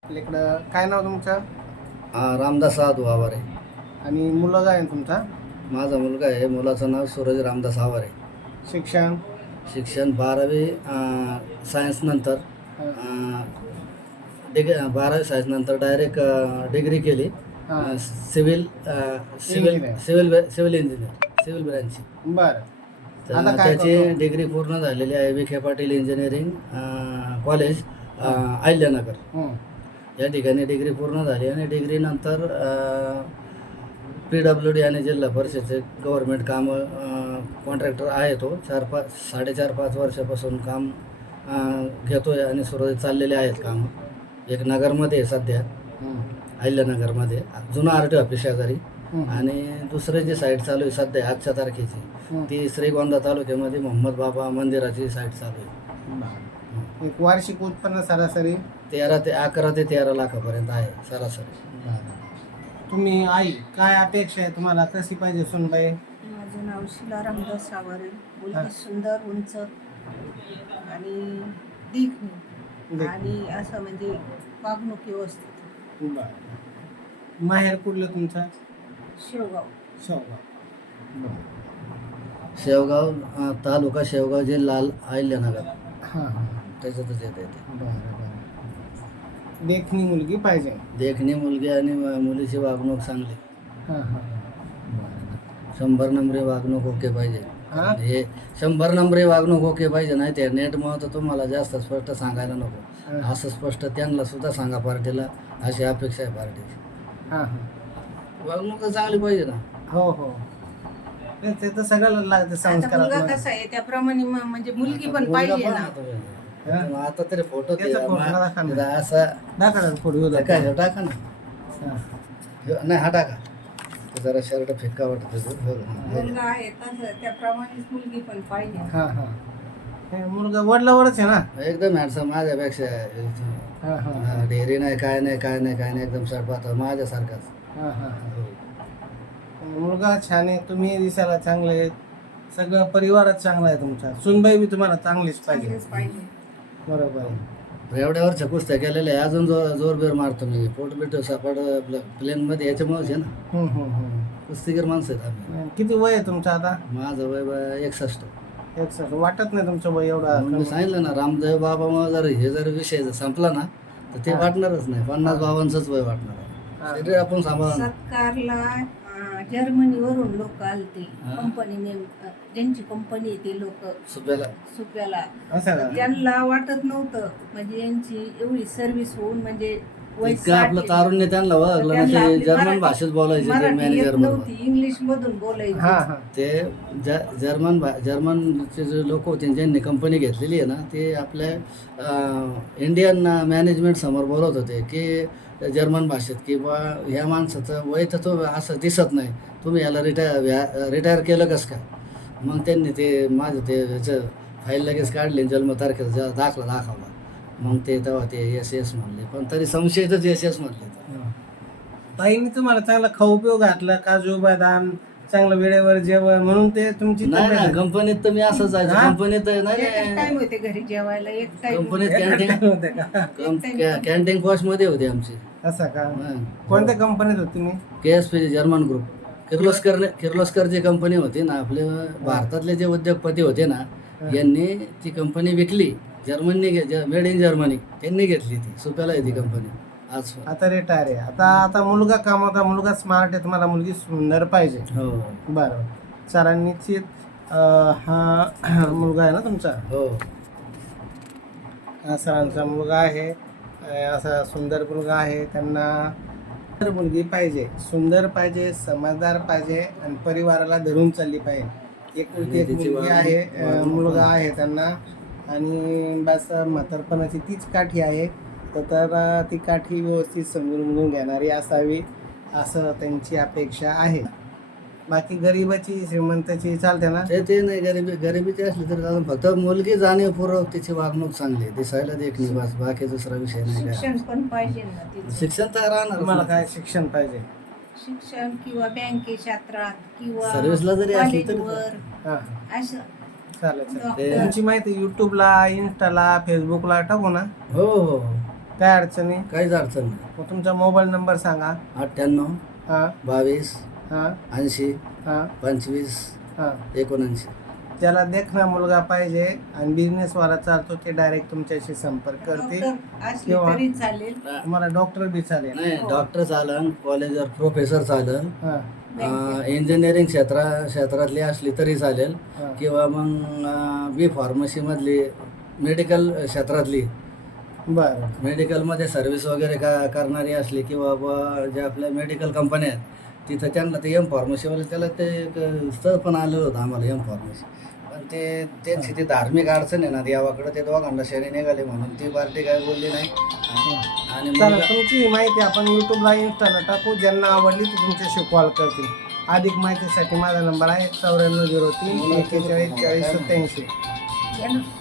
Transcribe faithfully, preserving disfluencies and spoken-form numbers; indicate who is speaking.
Speaker 1: आपल्याकडं काय नाव तुमचं?
Speaker 2: हा, रामदास साधू आवारे.
Speaker 1: आणि मुलगा आहे तुमचा?
Speaker 2: माझा मुलगा आहे. मुलाचं नाव सूरज रामदास आवारे.
Speaker 1: शिक्षण?
Speaker 2: शिक्षण बारावी सायन्स नंतर
Speaker 1: हां.
Speaker 2: डिग्री बारावी सायन्स नंतर डायरेक्ट डिग्री केली.
Speaker 1: हां.
Speaker 2: Civil civil
Speaker 1: Engineer.
Speaker 2: Civil civil engineer civil ब्रँचची.
Speaker 1: बरं.
Speaker 2: तर
Speaker 1: आता काय
Speaker 2: त्याची
Speaker 1: करतो?
Speaker 2: डिग्री पूर्ण झालेली आहे विखे पाटील इंजिनिअरिंग कॉलेज अहिल्यानगर
Speaker 1: हं.
Speaker 2: या ठिकाणी डिग्री पूर्ण झाली. आणि डिग्रीनंतर पी डब्ल्यू डी आणि जिल्हा परिषदेचे गव्हर्मेंट कामं कॉन्ट्रॅक्टर आहे. तो चार पाच साडेचार पाच वर्षापासून काम घेतो आहे आणि सुरू चाललेले आहेत कामं. एक नगरमध्ये आहे सध्या,
Speaker 1: हं.
Speaker 2: अहिल्यानगरमध्ये जुनं आर टी ऑफिस शेजारी.
Speaker 1: हं.
Speaker 2: आणि दुसरे जी साईट चालू आहे सध्या आजच्या तारखेची,
Speaker 1: हं.
Speaker 2: ती श्रीगोंदा तालुक्यामध्ये मोहम्मद बाबा मंदिराची साईट चालू आहे.
Speaker 1: बरं. एक वार्षिक उत्पन्न सरासरी
Speaker 2: तेरा ते अकरा ते तेरा लाखापर्यंत आहे सरासरी.
Speaker 1: तुम्ही आई काय अपेक्षा आहे तुम्हाला? कशी पाहिजे सुनबाई?
Speaker 3: माझं नाव शिला रामदास सावरे.
Speaker 1: हा.
Speaker 3: मुलगी सुंदर, उंच आणि देखणी
Speaker 1: देखणी.
Speaker 3: आणि असं म्हणजे वागणूक व्यवस्थित.
Speaker 1: बरं. माहेर कुठलं तुमचं?
Speaker 3: शेवगाव.
Speaker 1: शेवगाव. बरं.
Speaker 2: शेवगाव अं, तालुका शेवगाव जिल्हा अहिल्यानगर
Speaker 1: हां हां.
Speaker 2: त्याच्यातच येते ते.
Speaker 1: बरं बरं. देखणी मुलगी पाहिजे.
Speaker 2: देखणी मुलगी आणि म- मुलीची वागणूक चांगली.
Speaker 1: हां हां. बरं.
Speaker 2: शंभर नंबरी वागणूक ओके पाहिजे.
Speaker 1: हां?
Speaker 2: हे शंभर नंबरी वागणूक ओके पाहिजे. नाही ते नेटमुळं तर तुम्हाला जास्त स्पष्ट सांगायला नको.
Speaker 1: हां.
Speaker 2: असं स्पष्ट त्यांना सुद्धा सांगा पार्टीला, अशी अपेक्षा आहे पार्टीची.
Speaker 1: हां हां.
Speaker 2: वागणूक तर चांगली पाहिजे ना.
Speaker 1: हो हो. ते ते तर सगळ्याला लागतं
Speaker 3: आता मुलगा
Speaker 1: संस्कारात.
Speaker 3: कसा आहे त्याप्रमाणे म- म्हणजे मुलगी पण
Speaker 2: मुलगा
Speaker 3: पाहिजे
Speaker 2: पण
Speaker 3: ना.
Speaker 2: आता पाहिजे. आता तरी फोटो ते
Speaker 1: त्याचा फोटो
Speaker 2: मा-
Speaker 1: दाखवा ना.
Speaker 2: तिला असा
Speaker 1: दाखवा फोटो
Speaker 2: काय ह्यो टाका ना.
Speaker 1: हां.
Speaker 2: ह्यो- नाही हा टाका. ते जरा शर्ट फिक्का वाटत होतो.
Speaker 3: मुलगा आहे तसं त्याप्रमाणेच मुलगी पण पाहिजे.
Speaker 1: हां हां. हे मुलगा वडिलावरच आहे ना?
Speaker 2: एकदम हॅन्डसम माझ्यापेक्षा.
Speaker 1: हां हां.
Speaker 2: हा, ढेरी नाही, काय नाही काय नाही काय नाही, एकदम सडपात माझ्यासारखाच.
Speaker 1: हां हां हां. मुलगा छान आहे, तुम्ही दिसायला चांगले आहेत, सगळं परिवारच चांगला आहे तुमचा. सुनबाई बी तुम्हाला चांगलीच पाहिजे.
Speaker 3: चांगलीच पाहिजे.
Speaker 1: बरोबर आहे.
Speaker 2: एवढ्यावरच्या कुस्त्या केलेल्या आहे. अजून जोर जोरबीर मारतो मी. पोट बिट सापड प्लेनमध्ये याच्यामुळेच आहे ना.
Speaker 1: हं, हं, हं.
Speaker 2: कुस्तीगीर माणसं आहेत आम्ही.
Speaker 1: किती वय आहे तुमचं आता?
Speaker 2: माझं वय वय एकसष्ट.
Speaker 1: एक सर वाटत नाही तुमचं वय एवढा
Speaker 2: म्हणून मी
Speaker 1: कमी.
Speaker 2: सांगितलं ना, रामदेव बाबा जर हे जर विषय जर संपला ना, तर ते
Speaker 1: हा.
Speaker 2: वाटणारच नाही. पन्नास बावन्नचंच वय वाटणार
Speaker 1: हा.
Speaker 2: आहे. शरीर आपण सांभाळा ना.
Speaker 3: सत्कारला अं, जर्मनीवरून लोक आलते.
Speaker 2: हा.
Speaker 3: कंपनी नेम ज्यांची कंपनी ते लोक
Speaker 2: सुप्याला
Speaker 3: सुप्याला.
Speaker 1: असं का?
Speaker 3: त्यांना वाटत नव्हतं म्हणजे यांची एवढी सर्व्हिस होऊन म्हणजे वय
Speaker 2: इतकं आपलं
Speaker 3: साठ
Speaker 2: तारुण्य त्यांना ओळखलं ना,
Speaker 3: त्यांना
Speaker 2: ते
Speaker 3: आपली
Speaker 2: जर्मन
Speaker 3: मराठी-
Speaker 2: भाषेत बोलायचे ते
Speaker 3: मराठी
Speaker 2: मॅनेजर
Speaker 3: येत
Speaker 2: बरोबर.
Speaker 3: नव्हती, इंग्लिश मधून बोलायचे.
Speaker 1: हां हां.
Speaker 2: ते ज जर्मन भा जर्मनचे जे लोक होते ज्यांनी कंपनी घेतलेली आहे ना, ते आपल्या अं, इंडियन मॅनेजमेंट समोर बोलत होते की जर्मन भाषेत की बा ह्या माणसाचं वय तर तो असं दिसत नाही, तुम्ही याला रिटायर रिटायर केलं कसं काय. मग त्यांनी ते माझं ते याचं फाईल लगेच काढली, जन्मतारखेचा जा दाखला दाखवला. मग ते तेव्हा ते एस एस म्हणले, पण तरी संशयितच एस एस म्हणले.
Speaker 1: ताईंनी तुम्हाला चांगला खाऊ पिऊ घातला, काजू बदाम, चांगलं वेळेवर जेवण, म्हणून ते तुमची
Speaker 2: नाही
Speaker 1: तब्येत
Speaker 2: ना, कंपनीत तर मी असं जायचं.
Speaker 1: हा?
Speaker 2: कंपनीत
Speaker 3: एक
Speaker 2: नाही
Speaker 3: टाइम होते घरी जेवायला, एक टाइम
Speaker 2: कंपनीत
Speaker 1: आहे.
Speaker 2: कॅन्टीन
Speaker 1: होते का?
Speaker 2: कॅन्टीन कॉस्टमध्ये होती आमची.
Speaker 1: असं का? कोणत्या कंपनीत होती तुम्ही?
Speaker 2: K S P German group. Kirloskar किर्लोस्करची कंपनी होती ना. आपले भारतातले जे उद्योगपती होते ना, यांनी ती कंपनी विकली. जर्मनी मेड इन जर्मनी त्यांनी घेतली. ती सुप्याला आहे ती कंपनी आज.
Speaker 1: आता रिटायर आहे. आता आता मुलगा कामावता, मुलगा स्मार्ट आहे, तुम्हाला मुलगी सुंदर पाहिजे.
Speaker 2: हो
Speaker 1: बरं. सर निश्चित अं, हा मुलगा आहे ना तुमचा?
Speaker 2: हो.
Speaker 1: हा सरांचा मुलगा आहे. अं, असा सुंदर मुलगा आहे. त्यांना सुंदर मुलगी पाहिजे, सुंदर पाहिजे, समजदार पाहिजे आणि परिवाराला धरून चालली पाहिजे. एक
Speaker 2: आणि
Speaker 1: एक
Speaker 2: तिची
Speaker 1: मुलगी
Speaker 2: वागणूक-
Speaker 1: आहे, अं,
Speaker 2: वागणूक
Speaker 1: मुलगा
Speaker 2: पण.
Speaker 1: आहे त्यांना. आणि बस म्हातारपणाची तीच काठी आहे. तर तर ती काठी व्यवस्थित समजून समजून घेणारी असावी, असं त्यांची अपेक्षा आहे. बाकी गरिबाची श्रीमंताची चालते ना?
Speaker 2: ते ते नाही, गरिबी गरिबीची असली तरी चालेल. फक्त मुलगी जाणीवपूर्वक तिची वागणूक चांगली, दिसायला देखणी, बस. बाकी दुसरा विषय नाही काय.
Speaker 3: शिक्षण पण पाहिजे ना तिचं.
Speaker 2: शिक्षण तर राहणार.
Speaker 1: तुम्हाला काय शिक्षण पाहिजे?
Speaker 3: शिक्षण किंवा बँके क्षेत्रात किंवा
Speaker 2: सर्व्हिसला जरी असली तरी
Speaker 3: कॉलेजवर
Speaker 1: हां
Speaker 3: असं.
Speaker 1: चालेल चालेल.
Speaker 3: डॉक्टर.
Speaker 1: तुमची माहिती युट्यूबला, इन्स्टाला, फेसबुकला टाकू ना?
Speaker 2: हो हो.
Speaker 1: काय अडचणी?
Speaker 2: काहीच अडचण नाही.
Speaker 1: मग तुमचा मोबाईल नंबर सांगा.
Speaker 2: अठ्ठ्याण्णव
Speaker 1: हां
Speaker 2: बावीस
Speaker 1: हां
Speaker 2: ऐंशी
Speaker 1: हां
Speaker 2: पंचवीस
Speaker 1: हां.
Speaker 2: एकोणऐंशी.
Speaker 1: ज्याला देखणा मुलगा पाहिजे आणि बिझनेसवाला चालतो ते डायरेक्ट तुमच्याशी संपर्क करतील.
Speaker 3: डॉक्टर असले
Speaker 1: किंवा-
Speaker 3: तरी चालेल.
Speaker 1: तुम्हाला डॉक्टर बी चालेल.
Speaker 2: नाही,
Speaker 3: हो.
Speaker 2: डॉक्टर चालन, कॉलेजवर प्रोफेसर चालन,
Speaker 1: हां
Speaker 3: बँकेत.
Speaker 2: इंजिनिअरिंग क्षेत्रा क्षेत्रातली असली तरी चालेल,
Speaker 1: हां
Speaker 2: किंवा मग बी फार्मसीमधली, मेडिकल क्षेत्रातली,
Speaker 1: बरं
Speaker 2: मेडिकलमध्ये सर्व्हिस वगैरे का करणारी असली, किंवा बुवा ज्या आपल्या मेडिकल कंपन्या आहेत तिथं त्यांना ते एम फार्मसीवाले त्याला ते एक स्थळ पण आलेलं होतं आम्हाला एम फार्मसी. पण ते त्यांची ती धार्मिक अडचण आहे ना देवाकडं, ते दोघांना शनी निघाले म्हणून ती पार्टी काय बोलली नाही. आणि
Speaker 1: चला
Speaker 2: मग
Speaker 1: तुमची ही माहिती आपण यूट्यूबला इन्स्टाला टाकू. ज्यांना आवडली ते तुमच्याशी कॉल करतील. अधिक माहितीसाठी माझा नंबर आहे चौऱ्याण्णव झिरो तीन एक्केचाळीस चाळीस सत्याऐंशी.
Speaker 3: यानं-